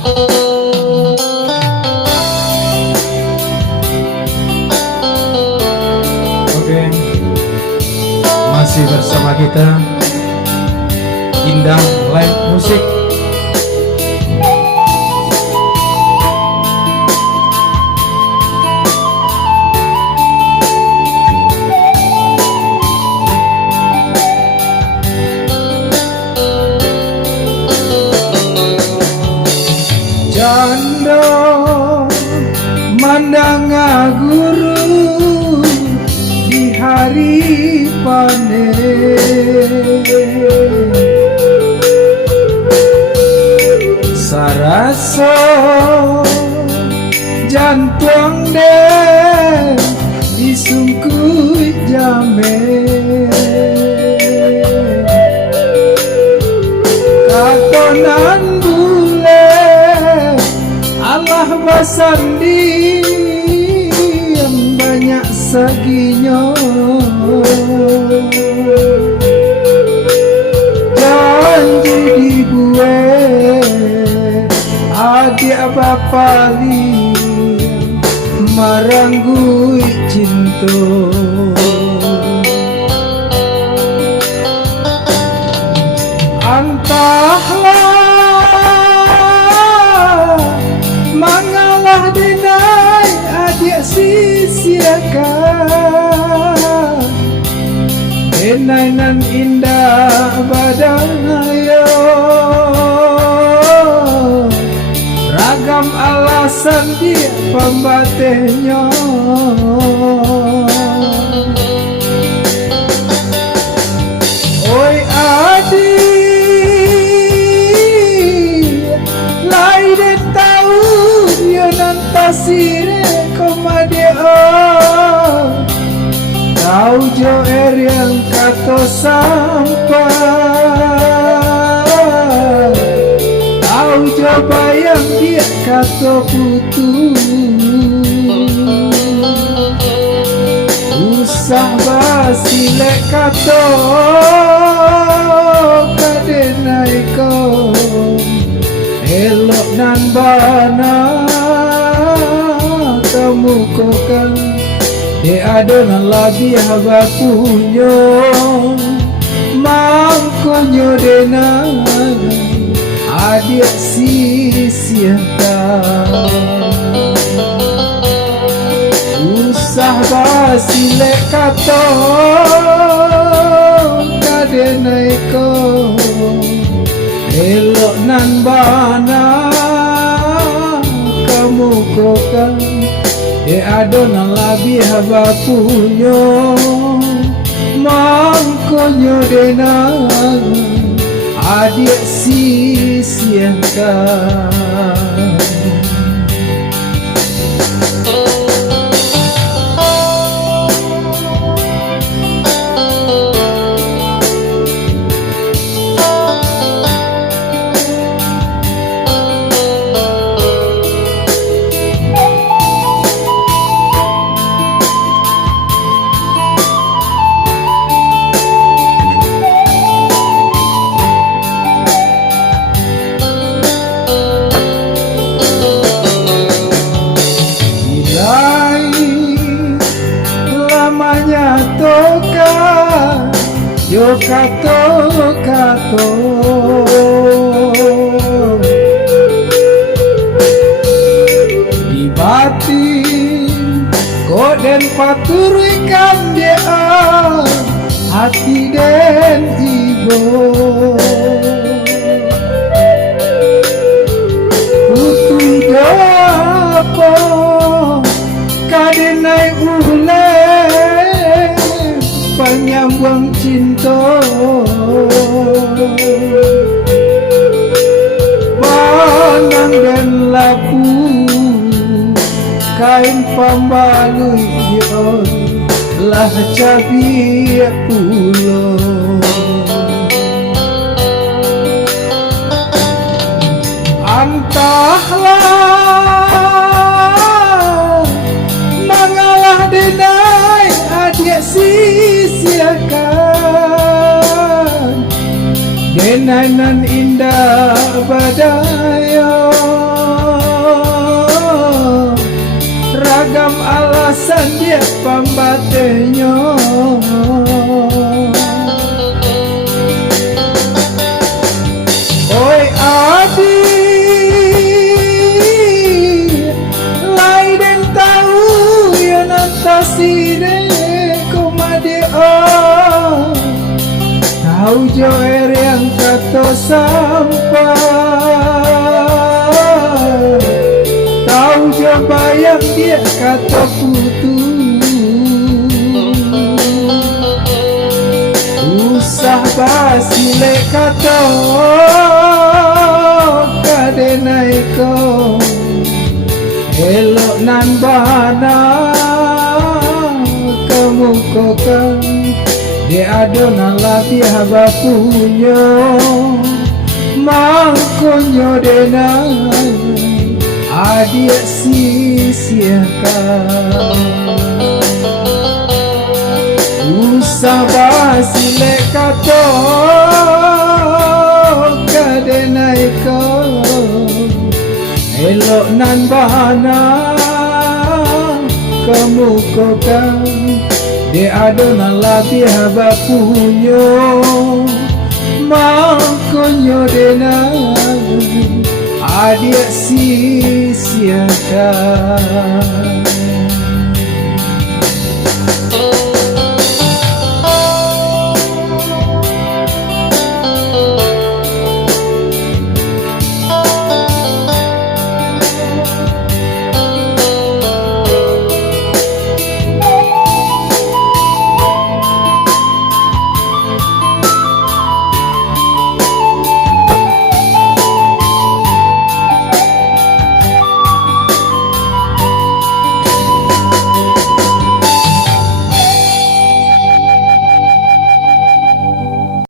Oke, masih bersama kita Indah Live Musik. Jando mandang guru di hari panen, saraso jantung deh disungkui jame, katonan Allah basandi yang banyak saginya, janji dibuat adik bapali maranggui cinta. Mangalah denai adik sisiakan, denai nan indah badaya, ragam alasan dia pembatenya. Oi adik, lai de tahu dia nanti sire komadeo, tahu jo yang kato sampai, tahu jo bayang dia kato putu, usah basile kato kadenai ko elok nan bana kamu kokan de adonan labi haba punyo mangkonyo dena adik sisiakan, usah basile kato kadenai ko elok nan bana kamu kokan de adonan labi haba punyo mangkonyo dena adik sisiakan. Yo kato di batin koden paturikan dia hati den ibo, putui dapo kadenai ule penyambung cinta, banang dan lapu kain pembalui dia lah cabi pulo, entahlah mengalah denai adik sisiakan, denai nan indah badaya, bayang dia kata putus, usah basile kata kadenai ko elok nan bana kamu kokan di adonan latih haba punyo mangkonyo denai adik sisiakan usah basile kato kadenai ko elok nan bana kamu kokan di adonan latih haba punyo mangkonyo denai adik sisiakan.